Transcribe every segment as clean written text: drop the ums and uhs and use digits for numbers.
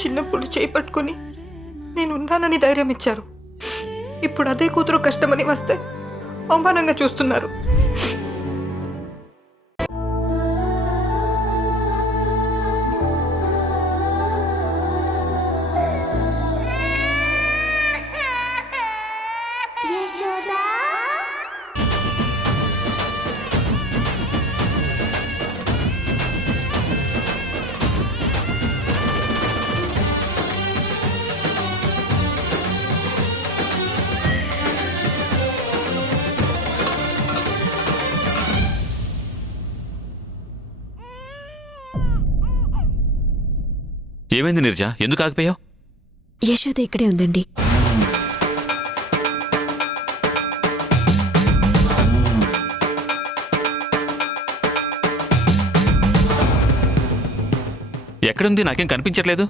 చిన్నప్పుడు చేయి పట్టుకుని నేనున్నానని ధైర్యం ఇచ్చారు. ఇప్పుడు అదే కూతురు కష్టమని వస్తే అవమానంగా చూస్తున్నారు. ఏమైంది నీరజ, ఎందుకు ఆగిపోయావు? యశోద ఇక్కడే ఉందండి. ఎక్కడుంది? నాకేం కనిపించట్లేదు.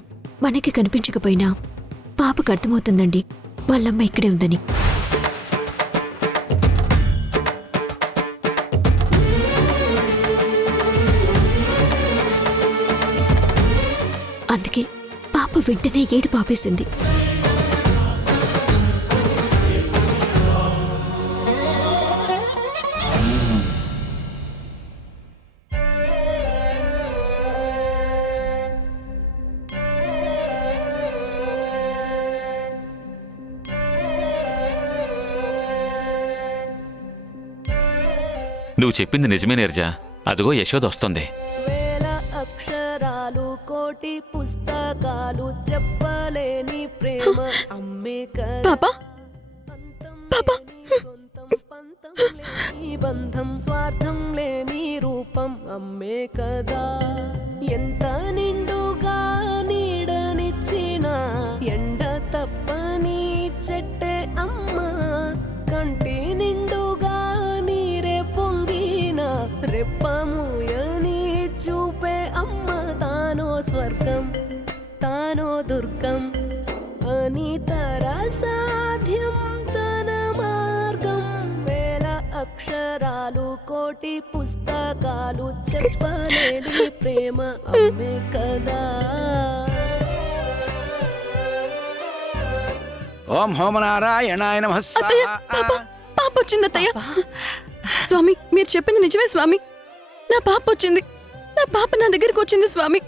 మనకి కనిపించకపోయినా పాపకు అర్థమవుతుందండి వాళ్ళమ్మ ఇక్కడే ఉందని. అందుకే పాప వెంటనే ఏడు పాపేసింది. నువ్వు చెప్పింది నిజమే నీరజ. అదిగో యశోద వస్తుంది. వేల అక్షరాలు కోటి పుస్తకాలు చెప్పలేని ప్రేమ అమ్మే కదా. సొంతం పంతం లేని బంధం, స్వార్థం లేని రూపం అమ్మే కదా. ఎంత నిండుగా నీడనిచ్చిన ఎండ తప్పని చెట్టే అమ్మ, కంటి నిండుగా నీరే పొంగిన రెప్పముయని చూపే అమ్మ. తానో స్వర్గం తానో దుర్గం అని సాధ్యం తన మార్గం. వేల అక్షరాలు కోటి పుస్తకాలు చెప్పలేని ప్రేమ అమ్మే కదా. ఓం హోమనారాయణాయ నమః. పాప వచ్చింది అత్తయ్య. స్వామి, మీరు చెప్పింది నిజమే స్వామి. నా పాప వచ్చింది. నా పాప నా దగ్గరికి వచ్చింది స్వామి.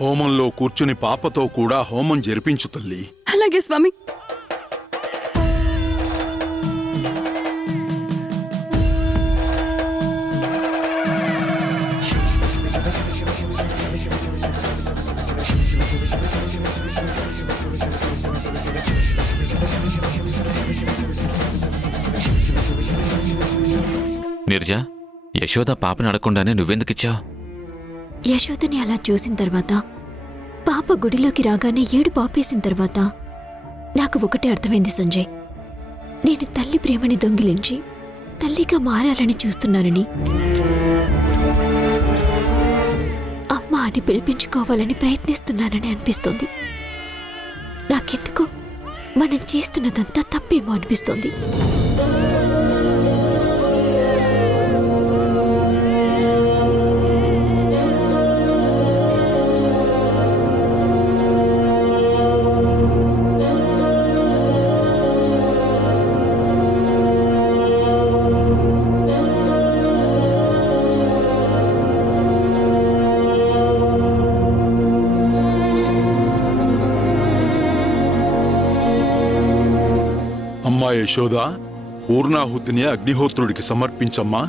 హోమంలో కూర్చుని పాపతో కూడా హోమం జరిపించు తల్లి. అలాగే స్వామి. నీరజ, యశోద పాపని అడగకుండానే నువ్వెందుకిచ్చావు? యశోదని అలా చూసిన తర్వాత, పాప గుడిలోకి రాగానే ఏడు పాపేసిన తర్వాత నాకు ఒకటే అర్థమైంది సంజయ్. నేను తల్లి ప్రేమని దొంగిలించి తల్లిగా మారాలని చూస్తున్నానని, అమ్మ అని పిలిపించుకోవాలని ప్రయత్నిస్తున్నానని అనిపిస్తోంది. నాకెందుకు మనం చేస్తున్నదంతా తప్పేమో అనిపిస్తోంది. అమ్మా యశోద, పూర్ణాహుతిని అగ్నిహోత్రుడికి సమర్పించమ్మా.